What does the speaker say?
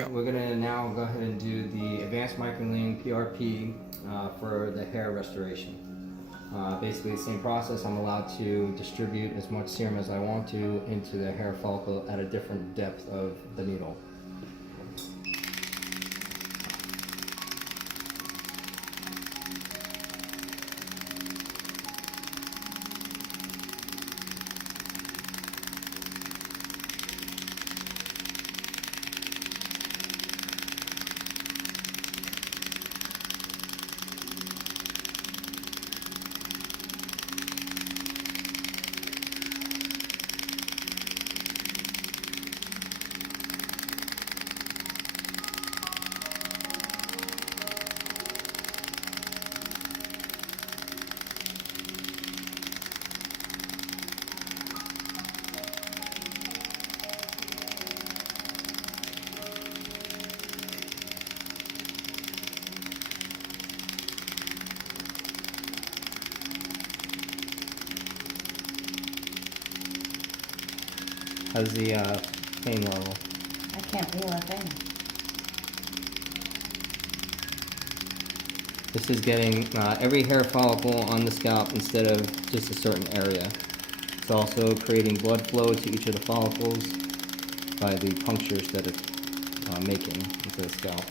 go. We're gonna now go ahead and do the advanced microneedling PRP for the hair restoration. Basically the same process. I'm allowed to distribute as much serum as I want to into the hair follicle at a different depth of the needle. How's the pain level? I can't feel a thing. This is getting every hair follicle on the scalp instead of just a certain area. It's also creating blood flow to each of the follicles by the punctures that it's making into the scalp.